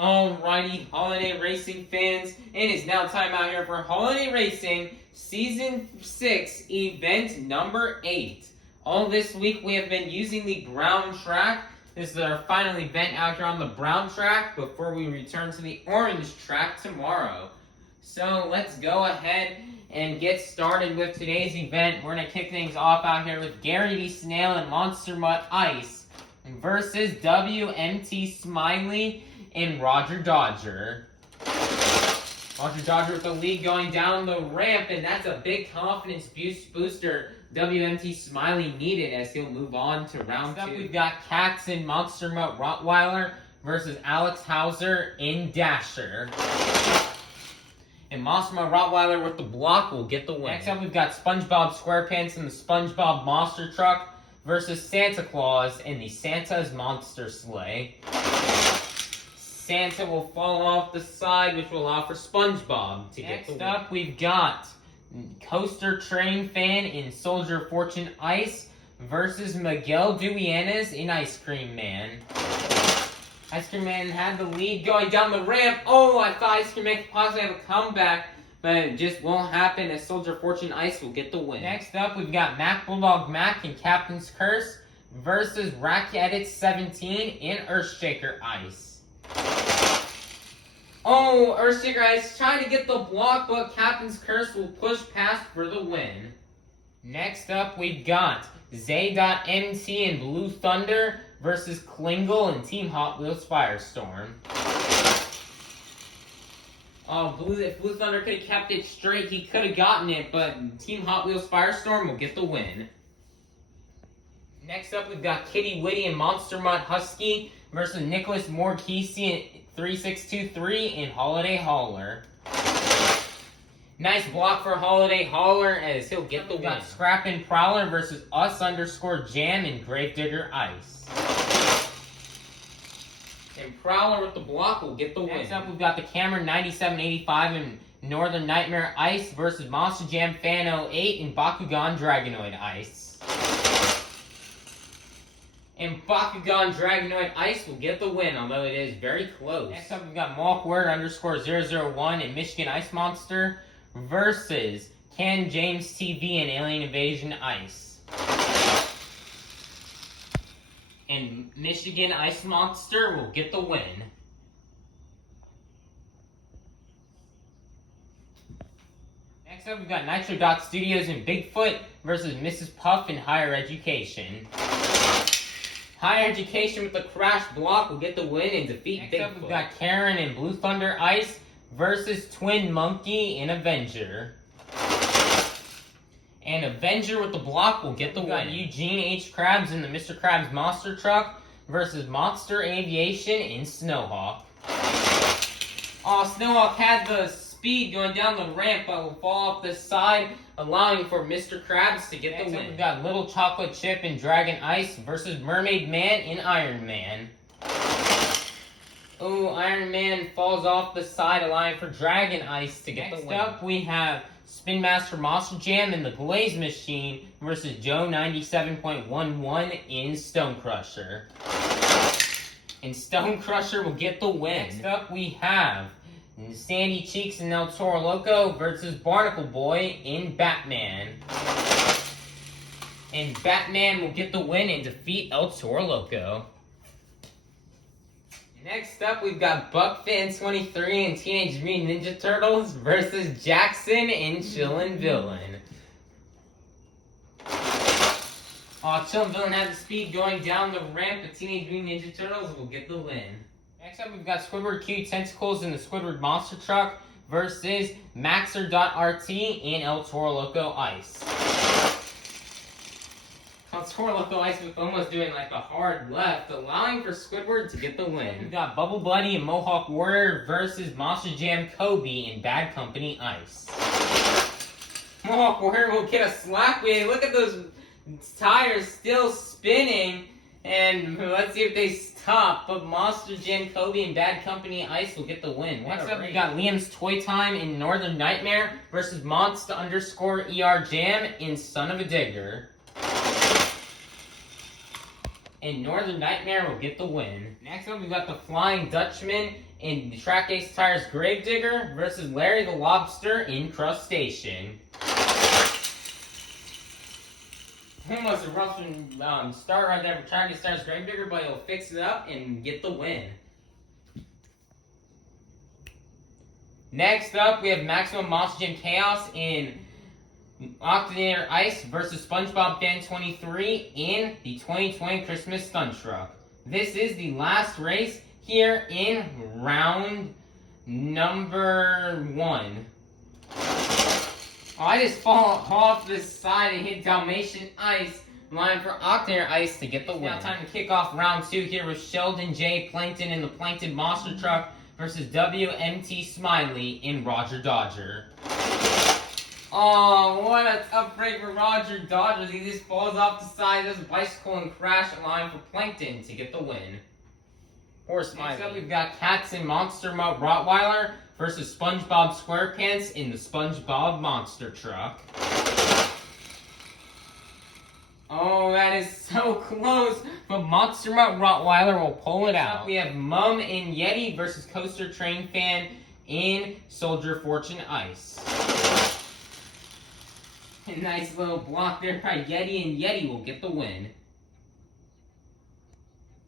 Alrighty, Holiday Racing fans, it is now time out here for Holiday Racing Season 6, Event number 8. All this week we have been using the brown track. This is our final event out here on the brown track before we return to the orange track tomorrow. So let's go ahead and get started with today's event. We're going to kick things off out here with Gary D. Snail and Monster Mutt Ice versus WMT Smiley and Roger Dodger. Roger Dodger with the lead going down the ramp, and that's a big confidence booster WMT Smiley needed as he'll move on to round 2. We've got Cats and Monster Mutt Rottweiler versus Alex Hauser in Dasher. And Monster Mutt Rottweiler with the block will get the win. Next up, we've got SpongeBob SquarePants and the SpongeBob Monster Truck versus Santa Claus and the Santa's Monster Sleigh. Santa will fall off the side, which will allow for SpongeBob to get the win. Next up, we've got Coaster Train Fan in Soldier Fortune Ice versus Miguel Duenas in Ice Cream Man. Ice Cream Man had the lead going down the ramp. Oh, I thought Ice Cream Man could possibly have a comeback, but it just won't happen as Soldier Fortune Ice will get the win. Next up, we've got Mac Bulldog Mac in Captain's Curse versus Rack Edit 17 in Earthshaker Ice. Oh, Earthshaker Ice trying to get the block, but Captain's Curse will push past for the win. Next up, we've got Zay.MT and Blue Thunder versus Klingle and Team Hot Wheels Firestorm. Oh, if Blue Thunder could have kept it straight, he could have gotten it, but Team Hot Wheels Firestorm will get the win. Next up, we've got Kitty Witty and Monster Mutt Husky versus Nicholas Morkisi and 3623 in Holiday Hauler. Nice block for Holiday Hauler as he'll get the win. We've got Scrappin' Prowler versus Us_Jam and Gravedigger Ice. And Prowler with the block will get the win. Next up, we've got the Cameron 9785 and Northern Nightmare Ice versus Monster Jam Fan 08 and Bakugan Dragonoid Ice. And Bakugan Dragonoid Ice will get the win, although it is very close. Next up, we've got Malkword_001 and Michigan Ice Monster versus Ken James TV and Alien Invasion Ice. And Michigan Ice Monster will get the win. Next up, we've got Nitro Dot Studios and Bigfoot versus Mrs. Puff in Higher Education. Higher Education with the crash block will get the win and defeat Bigfoot. Next up, we've got Karen and Blue Thunder Ice versus Twin Monkey in Avenger. And Avenger with the block will get the win. We've got Eugene H. Krabs in the Mr. Krabs Monster Truck versus Monster Aviation in Snowhawk. Oh, Snowhawk had the speed going down the ramp, but will fall off the side, allowing for Mr. Krabs to get the win. We've got Little Chocolate Chip in Dragon Ice versus Mermaid Man in Iron Man. Oh, Iron Man falls off the side, allowing for Dragon Ice to get the win. Next up, we have Spin Master Monster Jam in the Glaze Machine versus Joe 97.11 in Stone Crusher. And Stone Crusher will get the win. Next up, we have Sandy Cheeks and El Toro Loco versus Barnacle Boy in Batman. And Batman will get the win and defeat El Toro Loco. Next up, we've got BuckFan23 and Teenage Mutant Ninja Turtles versus Jackson and Chillin' Villain. Chillin' Villain has the speed going down the ramp, but Teenage Mutant Ninja Turtles will get the win. Next up, we've got Squidward Q Tentacles in the Squidward Monster Truck versus Maxer.RT and El Toro Loco Ice. El Toro Loco Ice was almost doing like a hard left, allowing for Squidward to get the win. We've got Bubble Buddy and Mohawk Warrior versus Monster Jam Kobe in Bad Company Ice. Mohawk Warrior will get a slap win. Look at those tires still spinning. And let's see if they stop. But Monster Jam Kobe and Bad Company Ice will get the win. Next up, we got Liam's Toy Time in Northern Nightmare versus Monster_ER Jam in Son of a Digger. And Northern Nightmare will get the win. Next up, we've got the Flying Dutchman in Track Ace Tires Gravedigger versus Larry the Lobster Incrustation. Almost a rough start right there for Track Ace Tires Gravedigger, but he'll fix it up and get the win. Next up, we have Maximum Monster Jam Chaos in Octanator Ice versus SpongeBob Fan 23 in the 2020 Christmas Stunt Truck. This is the last race here in round number 1. Oh, I just fall off this side and hit Dalmatian Ice, line for Octanator Ice to get the win. Now time to kick off round 2 here with Sheldon J. Plankton in the Plankton Monster Truck versus WMT Smiley in Roger Dodger. Oh, what a tough break for Roger Dodger. He just falls off the side, does a bicycle and crash line for Plankton to get the win. Poor Smiley. Next up, we've got Cats and Monster Mutt Rottweiler versus SpongeBob SquarePants in the SpongeBob Monster Truck. Oh, that is so close, but Monster Mutt Rottweiler will pull it out. We have Mum and Yeti versus Coaster Train Fan in Soldier Fortune Ice. A nice little block there by Yeti, and Yeti will get the win.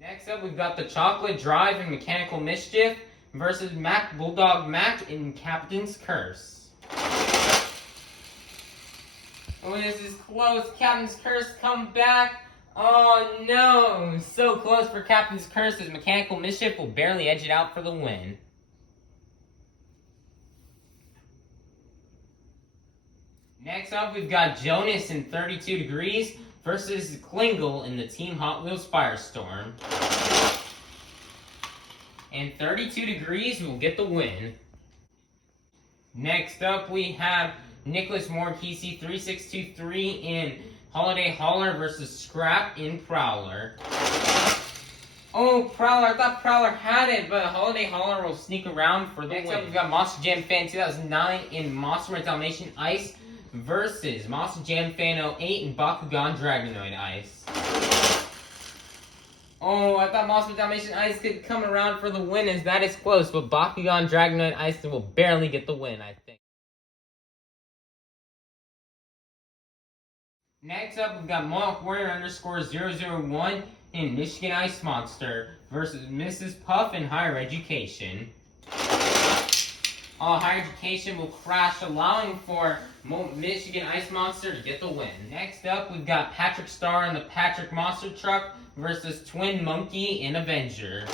Next up, we've got the Chocolate Drive and Mechanical Mischief versus Mac Bulldog Mac in Captain's Curse. Oh, this is close. Captain's Curse come back. Oh no, so close for Captain's Curse as Mechanical Mischief will barely edge it out for the win. Next up, we've got Jonas in 32 Degrees versus Klingle in the Team Hot Wheels Firestorm. And 32 Degrees will get the win. Next up, we have Nicholas Morkisi 3623 in Holiday Hauler versus Scrap in Prowler. Oh, Prowler, I thought Prowler had it, but Holiday Hauler will sneak around for the win. Next up, we've got Monster Jam Fan 2009 in Monster Mutt Dalmatian Ice versus Monster Jam Fan 08 in Bakugan Dragonoid Ice. Oh, I thought Monster Dalmatian Ice could come around for the win, as that is close, but Bakugan Dragonoid Ice will barely get the win, I think. Next up, we've got Monarch Warrior _001 in Michigan Ice Monster versus Mrs. Puff in Higher Education. Higher Education will crash, allowing for Michigan Ice Monster to get the win. Next up, we've got Patrick Star in the Patrick Monster Truck versus Twin Monkey in Avenger.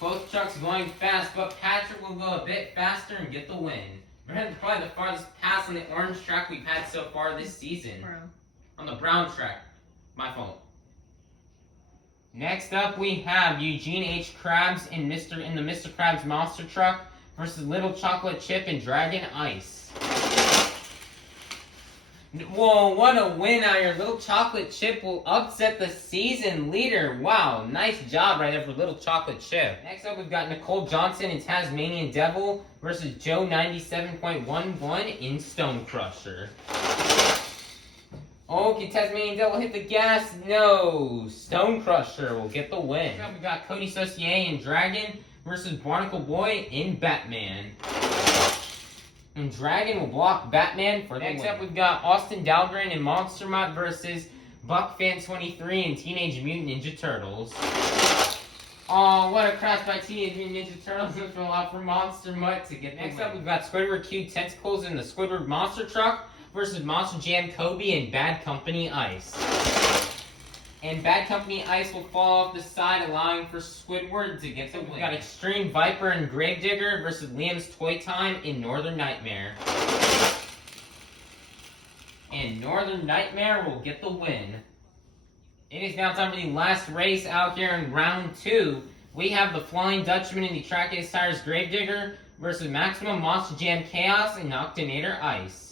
Both trucks going fast, but Patrick will go a bit faster and get the win. Probably the farthest pass on the orange track we've had so far this season. Brown. On the brown track. My fault. Next up, we have Eugene H. Krabs in the Mr. Krabs Monster Truck versus Little Chocolate Chip in Dragon Ice. Whoa, what a win out here. Little Chocolate Chip will upset the season leader. Wow, nice job right there for Little Chocolate Chip. Next up, we've got Nicole Johnson in Tasmanian Devil versus Joe 97.11 in Stone Crusher. Oh, can Tasmanian Devil hit the gas? No. Stone Crusher will get the win. Next up, we got Cody Saucier in Dragon versus Barnacle Boy in Batman. And Dragon will block Batman for the win. Next up, we've got Austin Dahlgren in Monster Mutt versus Buck Fan 23 in Teenage Mutant Ninja Turtles. Oh, what a crash by Teenage Mutant Ninja Turtles, which will allow for Monster Mutt to get the win. Next up, we've got Squidward Q Tentacles in the Squidward Monster Truck versus Monster Jam Kobe and Bad Company Ice. And Bad Company Ice will fall off the side, allowing for Squidward to get the win. We've got Extreme Viper and Gravedigger versus Liam's Toy Time in Northern Nightmare. And Northern Nightmare will get the win. It is now time for the last race out here in round 2. We have the Flying Dutchman in the Track Ace Tires Gravedigger versus Maximum Monster Jam Chaos and Octanator Ice.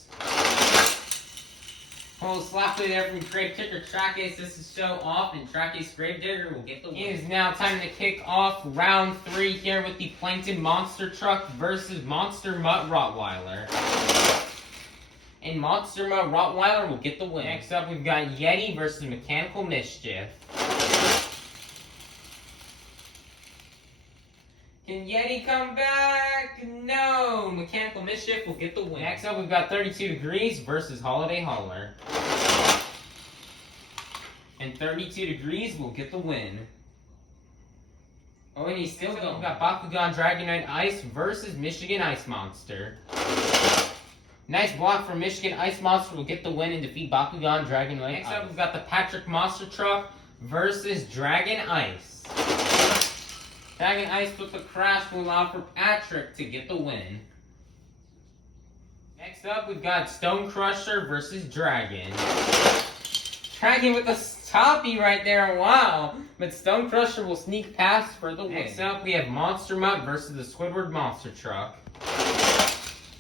Oh, slaply there from Gravedigger Track Ace. This is show off, and Track Ace Gravedigger will get the win. It is now time to kick off round 3 here with the Plankton Monster Truck versus Monster Mutt Rottweiler. And Monster Mutt Rottweiler will get the win. Next up, we've got Yeti versus Mechanical Mischief. Can Yeti come back? No. Mechanical Mischief will get the win. Next up, we've got 32 Degrees versus Holiday Hauler. And 32 Degrees will get the win. Oh, and he's still going. We've got Bakugan Dragonite Ice versus Michigan Ice Monster. Nice block from Michigan Ice Monster will get the win and defeat Bakugan Dragonite Ice. Next up, we've got the Patrick Monster Truck versus Dragon Ice. Dragon Ice with the crash will allow for Patrick to get the win. Next up, we've got Stone Crusher versus Dragon. Dragon with a stoppie right there, wow! But Stone Crusher will sneak past for the win. Next up, we have Monster Mutt versus the Squidward Monster Truck.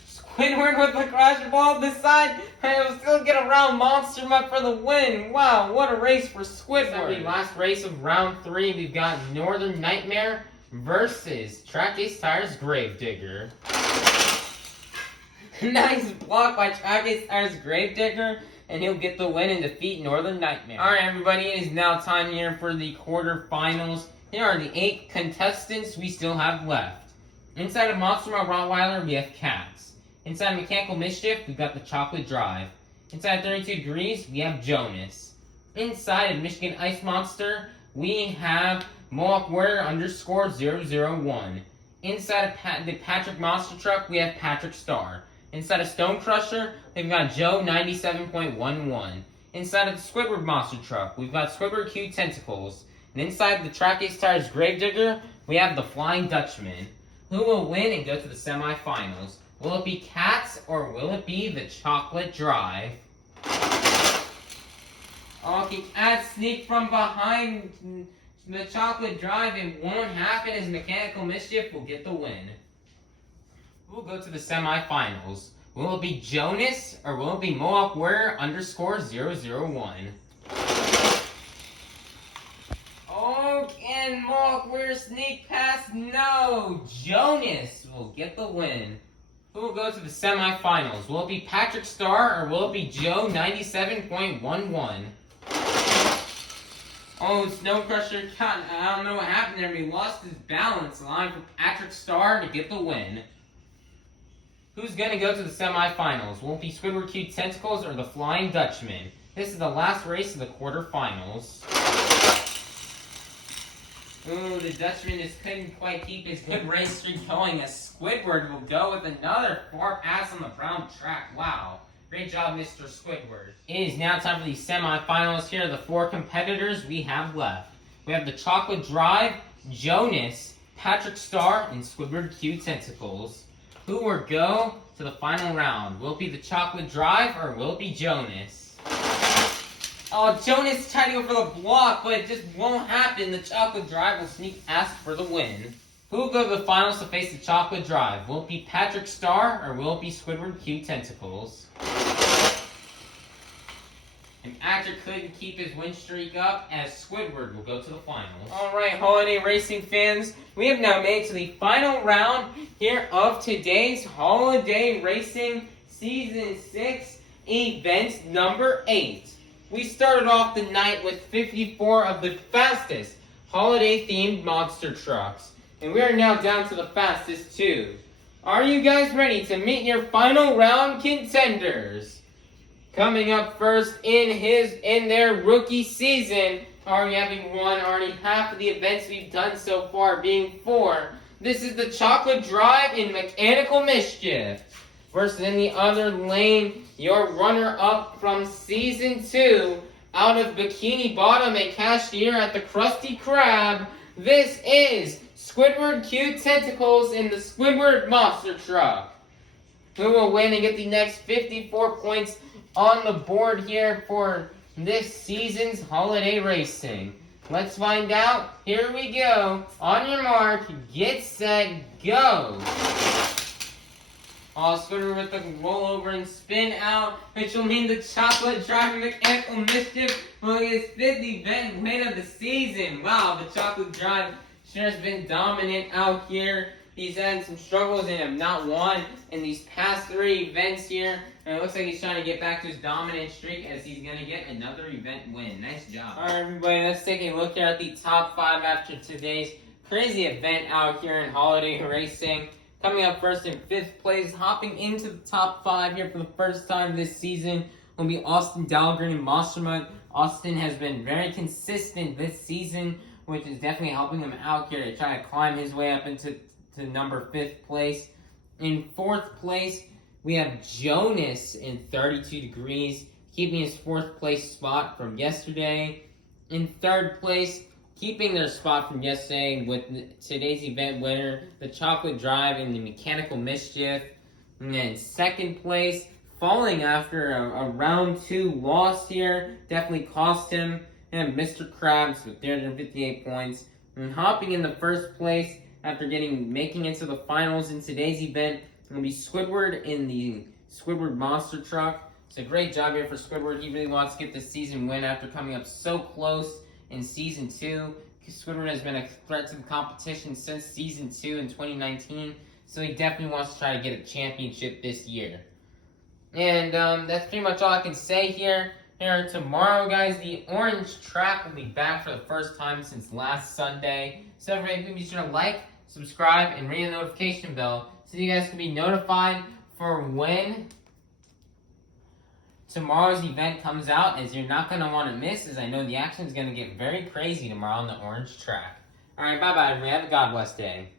Squidward with the crash ball this side, and will still get around Monster Mutt for the win. Wow, what a race for Squidward. The last race of round 3, we've got Northern Nightmare versus Track Ace Tires Gravedigger. Nice block by Track Ace Tires Gravedigger, and he'll get the win and defeat Northern Nightmare. Alright everybody, it is now time here for the quarterfinals. Here are the 8 contestants we still have left. Inside of Monster Mutt Rottweiler, we have Cats. Inside Mechanical Mischief, we've got the Chocolate Drive. Inside 32 Degrees, we have Jonas. Inside of Michigan Ice Monster, we have Mohawk Warrior _001. Inside of the Patrick Monster Truck, we have Patrick Star. Inside of Stone Crusher, we've got Joe 97.11. Inside of the Squidward Monster Truck, we've got Squidward Q Tentacles. And inside the Track Ace Tires Gravedigger, we have the Flying Dutchman. Who will win and go to the semifinals? Will it be Cats or will it be the Chocolate Drive? Oh, can Cats sneak from behind the Chocolate Drive? It won't happen as Mechanical Mischief will get the win. We'll go to the semifinals. Will it be Jonas or will it be Mohawk Warrior _001? Oh, can Mohawk Warrior sneak past? No! Jonas will get the win. Who will go to the semifinals? Will it be Patrick Star or will it be Joe 97.11? Oh, Snow Crusher, I don't know what happened there, but he lost his balance, allowing for Patrick Star to get the win. Who's going to go to the semifinals? Will it be Squidward Q Tentacles or the Flying Dutchman? This is the last race of the quarterfinals. Ooh, the Dutchman just couldn't quite keep his good race streak going as Squidward will go with another 4 pass on the brown track. Wow. Great job, Mr. Squidward. It is now time for the semifinals. Here are the 4 competitors we have left. We have the Chocolate Drive, Jonas, Patrick Star, and Squidward Q Tentacles. Who will go to the final round? Will it be the Chocolate Drive or will it be Jonas? Oh, Jonas tried to go for the block, but it just won't happen. The Chocolate Drive will sneak past for the win. Who will go to the finals to face the Chocolate Drive? Will it be Patrick Star or will it be Squidward Q Tentacles? And Patrick couldn't keep his win streak up as Squidward will go to the finals. Alright, Holiday Racing fans, we have now made it to the final round here of today's Holiday Racing Season 6 event number 8. We started off the night with 54 of the fastest holiday-themed monster trucks. And we are now down to the fastest 2. Are you guys ready to meet your final round contenders? Coming up first in their rookie season, already having won already half of the events we've done so far, being 4. This is the Chocolate Drive in Mechanical Mischief. Versus in the other lane, your runner-up from Season 2, out of Bikini Bottom, a cashier at the Krusty Krab. This is Squidward Q Tentacles in the Squidward Monster Truck. Who will win and get the next 54 points on the board here for this season's holiday racing? Let's find out. Here we go. On your mark, get set, go. Oh, Squidward with the rollover and spin out, which will mean the Chocolate Drive Mechanical Mischief will get his 5th event win of the season. Wow, the Chocolate Drive sure has been dominant out here. He's had some struggles and have not won in these past 3 events here. And it looks like he's trying to get back to his dominant streak as he's going to get another event win. Nice job. Alright, everybody, let's take a look here at the top 5 after today's crazy event out here in holiday racing. Coming up first in 5th place, hopping into the top 5 here for the first time this season, will be Austin Dahlgren and Monstermut. Austin has been very consistent this season, which is definitely helping him out here to try to climb his way up into number 5th place. In 4th place, we have Jonas in 32 Degrees, keeping his 4th place spot from yesterday. In 3rd place, keeping their spot from yesterday with today's event winner, the Chocolate Drive and the Mechanical Mischief. And then 2nd place, falling after a round 2 loss here, definitely cost him. And Mr. Krabs with 358 points. And hopping in the 1st place after making it to the finals in today's event will be Squidward in the Squidward Monster Truck. It's a great job here for Squidward. He really wants to get the season win after coming up so close in Season 2. Squidward has been a threat to the competition since Season 2 in 2019, so he definitely wants to try to get a championship this year. And that's pretty much all I can say here. Tomorrow, guys, the Orange Track will be back for the first time since last Sunday. So everybody, be sure to like, subscribe, and ring the notification bell so you guys can be notified for when tomorrow's event comes out, as you're not going to want to miss, as I know the action is going to get very crazy tomorrow on the Orange Track. Alright, bye-bye, everybody. Have a God bless day.